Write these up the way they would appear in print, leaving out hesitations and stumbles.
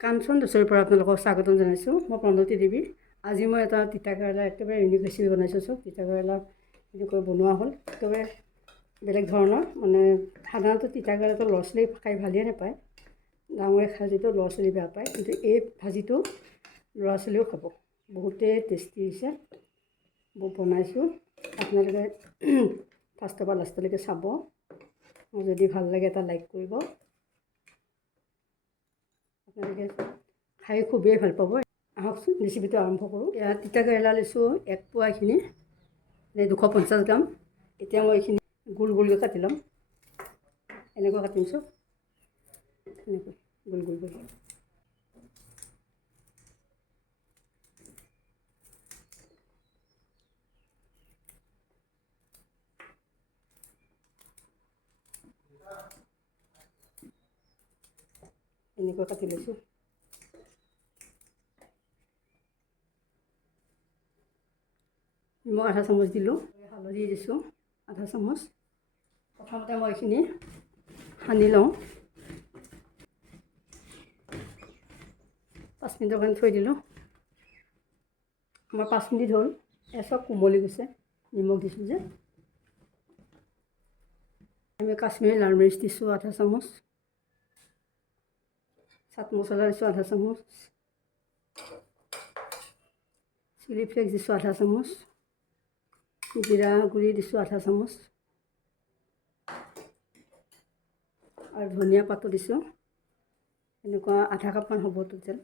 কাঞ্চন দোচৰ পৰা আপোনালোকক স্বাগতম জনাইছোঁ। মই প্ৰণতি দেৱী। আজি মই এটা তিতা কেৰেলা একেবাৰে ইউনিক ৰেচিপি বনাইছোঁ। চব তিতা কেৰেলা এনেকৈ বনোৱা হ'ল, একেবাৰে বেলেগ ধৰণৰ। মানে সাধাৰণতে তিতা কেৰেলাটো ল'ৰা ছোৱালী খাই ভালেই নাপায়, ডাঙৰে খাই যিটো ল'ৰা ছোৱালী বেয়া পায়, কিন্তু এই ভাজিটো ল'ৰা ছোৱালীও খাব, বহুতেই টেষ্টি হৈছে। বনাইছোঁ, আপোনালোকে ফাৰ্ষ্টৰ পৰা লাষ্টলৈকে চাব। যদি ভাল লাগে এটা লাইক কৰিব। আপোনালোকে খাই খুবেই ভাল পাব। আহকচোন ৰেচিপিটো আৰম্ভ কৰোঁ। এয়া তিতা কেৰেলা লৈছোঁ 1 পোৱা, এইখিনি 250 গ্ৰাম। এতিয়া মই এইখিনি গোল গোলকৈ কাটি ল'ম। এনেকৈ কাটিম চব, এনেকৈ গোল গোল কৰি। এনেকৈ কাটি লৈছোঁ। নিমখ আধা চামুচ দিলোঁ, হালধি দিছোঁ আধা চামুচ। প্ৰথমতে মই এইখিনি সানি লওঁ। 5 মিনিটৰ কাৰণে থৈ দিলোঁ। আমাৰ 5 মিনিট হ'ল, চব কোমলি গৈছে, নিমখ দিছোঁ যে। আমি কাশ্মীৰী লাল মিৰ্চ দিছোঁ আধা চামুচ, চাট মছলা দিছোঁ আধা চামুচ, চিলি ফ্লেক্স দিছোঁ আধা চামুচ, জিৰা গুড়ি দিছোঁ আধা চামুচ, আৰু ধনিয়া পাতো দিছোঁ এনেকুৱা আধা কাপমান হ'ব টোটেল।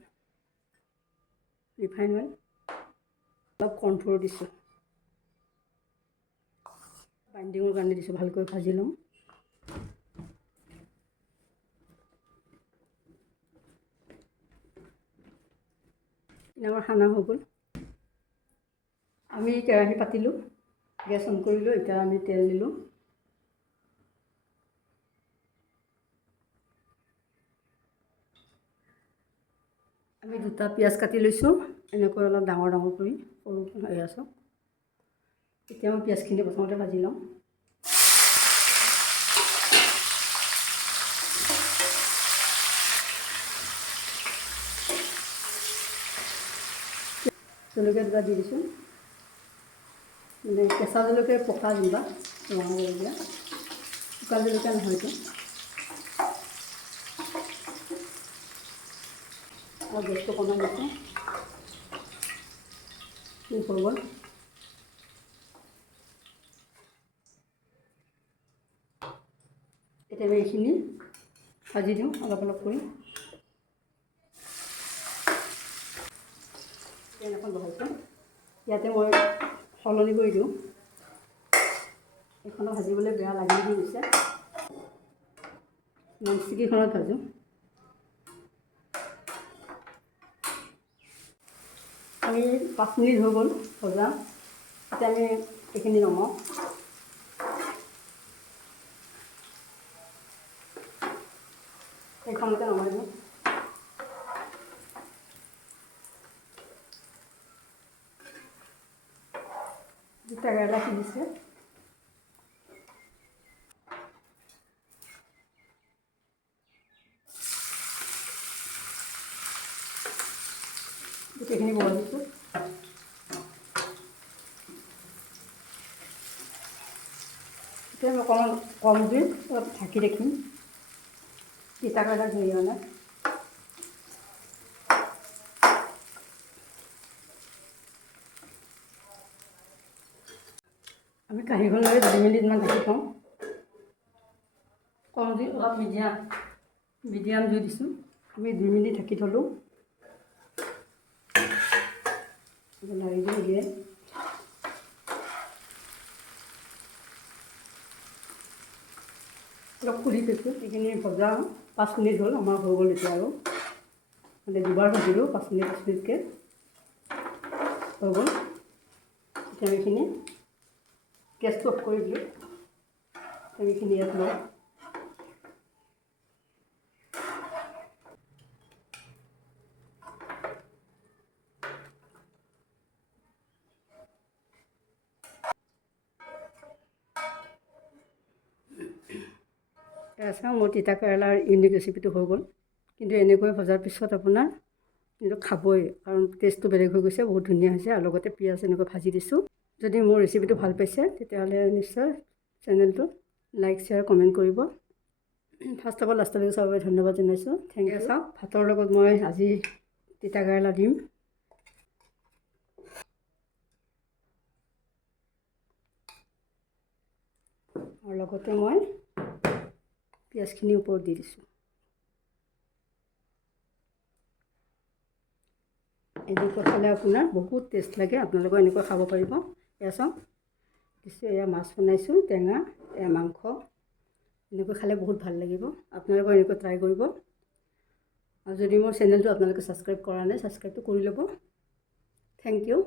ৰিফাইন অইল, অলপ কৰ্ণফ্ল'ৰ দিছোঁ, বাইণ্ডিঙৰ কাৰণে দিছোঁ। ভালকৈ ভাজি ল'ম। আমাৰ খানা হৈ গ'ল। আমি কেৰাহী পাতিলোঁ, গেছ অন কৰিলোঁ। এতিয়া আমি তেল দিলোঁ। আমি 2টা পিঁয়াজ কাটি লৈছোঁ, এনেকৈ অলপ ডাঙৰ ডাঙৰ কৰি, সৰু এয়া চাওক। এতিয়া মই পিঁয়াজখিনি প্ৰথমতে ভাজি ল'ম। জলকীয়া দুটা দি দিছোঁ, মানে কেঁচা জলকীয়া পকা যেনিবা, ৰঙা জলকীয়া, শুকান জলকীয়া নহয়তো। আৰু গেছটো কমাই দিছোঁ, হৈ গ'ল। এতিয়া আমি এইখিনি ভাজি দিওঁ অলপ অলপ কৰি। তেল এখন বহাইছোঁ, ইয়াতে মই সলনি কৰি দিওঁ। এইখনো ভাজিবলৈ বেয়া লাগি গৈছে, ননষ্টিকিখনত ভাজোঁ। আমি 5 মিনিট হৈ গ'ল ভজা। এতিয়া আমি এইখিনি নমাওঁ। এইখনতে নমাই দিওঁ। তিতা কেৰেলা সিজিছে। গোটেইখিনি বহাই দিছোঁ। এতিয়া আমি অকণমান কম জুই অলপ ঢাকি ৰাখিম, তিতা কেৰেলা ধুই অনা। আমি কাঁহীখন লৈ 2 মিনিটমান ঢাকি থওঁ। কম জুই, অলপ মিডিয়াম জুই দিছোঁ। আমি 2 মিনিট ঢাকি থ'লোঁ। লাৰি দিওঁ উলিয়াই। অলপ খুলি থৈছোঁ। এইখিনি ভজা 5 মিনিট হ'ল, আমাৰ হৈ গ'ল এতিয়া। আৰু মানে দুবাৰ ভাজিলোঁ, 5 মিনিটকৈ হৈ গ'ল। এতিয়া আমি এইখিনি গেছটো অফ কৰি দিলোঁ। আমি এইখিনি ইয়াত লওঁ। চাওঁ মোৰ তিতা কেৰেলাৰ ইউনিক ৰেচিপিটো হৈ গ'ল। কিন্তু এনেকৈ ভজাৰ পিছত আপোনাৰ কিন্তু খাবই, কাৰণ টেষ্টটো বেলেগ হৈ গৈছে, বহুত ধুনীয়া হৈছে। আৰু লগতে পিঁয়াজ এনেকৈ ভাজি দিছোঁ। যদি মোৰ ৰেচিপিটো ভাল পাইছে তেতিয়াহ'লে নিশ্চয় চেনেলটো লাইক শ্বেয়াৰ কমেণ্ট কৰিব। ফাৰ্ষ্টৰ পৰা লাষ্টলৈকে চাবৰ বাবে ধন্যবাদ জনাইছোঁ। Thank you. চাওক, ভাতৰ লগত মই আজি তিতা কেৰেলা দিম। আৰু লগতে মই পিঁয়াজখিনি ওপৰত দি দিছোঁ। এনেকৈ খালে আপোনাৰ বহুত টেষ্ট লাগে, আপোনালোকে এনেকৈ খাব পাৰিব। এয়া চাওক, কিছু এয়া মাছ বনাইছোঁ, টেঙা, এয়া মাংস। এনেকৈ খালে বহুত ভাল লাগিব। আপোনালোকে এনেকৈ ট্ৰাই কৰিব। আৰু যদি মোৰ চেনেলটো আপোনালোকে ছাবস্ক্ৰাইব কৰা নাই, ছাবস্ক্ৰাইবটো কৰি ল'ব। Thank U.